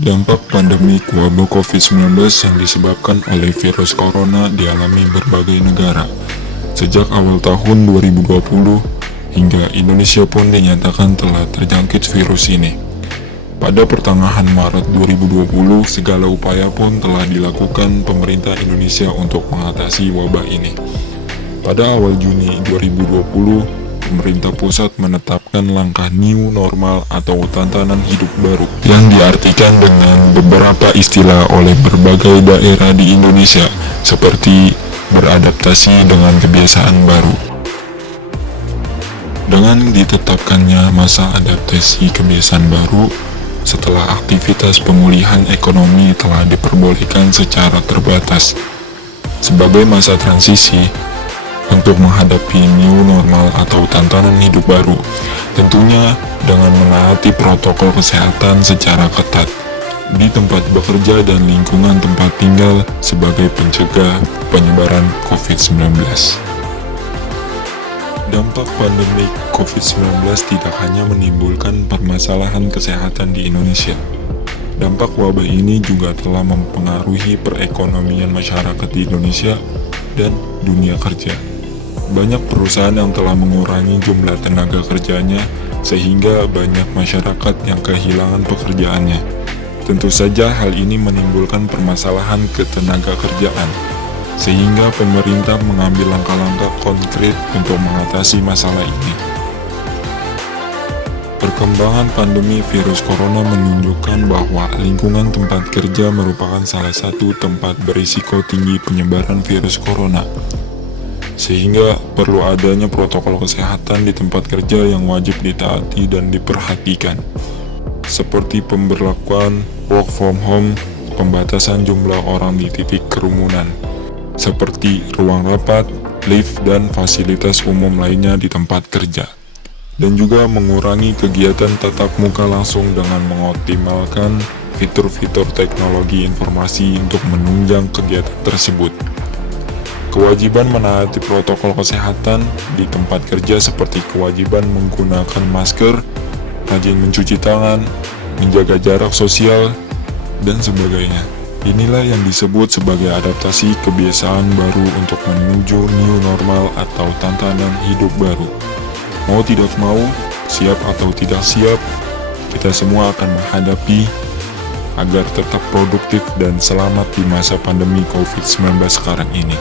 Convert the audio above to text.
Dampak pandemi wabah COVID-19 yang disebabkan oleh virus corona dialami berbagai negara. Sejak awal tahun 2020, hingga Indonesia pun dinyatakan telah terjangkit virus ini. Pada pertengahan Maret 2020, segala upaya pun telah dilakukan pemerintah Indonesia untuk mengatasi wabah ini. Pada awal Juni 2020, pemerintah pusat menetapkan langkah new normal atau tatanan hidup baru yang diartikan dengan beberapa istilah oleh berbagai daerah di Indonesia seperti beradaptasi dengan kebiasaan baru. Dengan ditetapkannya masa adaptasi kebiasaan baru, setelah aktivitas pemulihan ekonomi telah diperbolehkan secara terbatas sebagai masa transisi untuk menghadapi new normal atau tantangan hidup baru, tentunya dengan menaati protokol kesehatan secara ketat di tempat bekerja dan lingkungan tempat tinggal sebagai pencegah penyebaran COVID-19. Dampak pandemi COVID-19 tidak hanya menimbulkan permasalahan kesehatan di Indonesia. Dampak wabah ini juga telah mempengaruhi perekonomian masyarakat di Indonesia dan dunia kerja. Banyak perusahaan yang telah mengurangi jumlah tenaga kerjanya sehingga banyak masyarakat yang kehilangan pekerjaannya. Tentu saja hal ini menimbulkan permasalahan ketenaga kerjaan, sehingga pemerintah mengambil langkah-langkah konkret untuk mengatasi masalah ini. Perkembangan pandemi virus corona menunjukkan bahwa lingkungan tempat kerja merupakan salah satu tempat berisiko tinggi penyebaran virus corona, sehingga perlu adanya protokol kesehatan di tempat kerja yang wajib ditaati dan diperhatikan, seperti pemberlakuan work from home, pembatasan jumlah orang di titik kerumunan, seperti ruang rapat, lift, dan fasilitas umum lainnya di tempat kerja, dan juga mengurangi kegiatan tatap muka langsung dengan mengoptimalkan fitur-fitur teknologi informasi untuk menunjang kegiatan tersebut. Kewajiban menaati protokol kesehatan di tempat kerja seperti kewajiban menggunakan masker, rajin mencuci tangan, menjaga jarak sosial, dan sebagainya. Inilah yang disebut sebagai adaptasi kebiasaan baru untuk menuju new normal atau tantangan hidup baru. Mau tidak mau, siap atau tidak siap, kita semua akan menghadapi agar tetap produktif dan selamat di masa pandemi COVID-19 sekarang ini.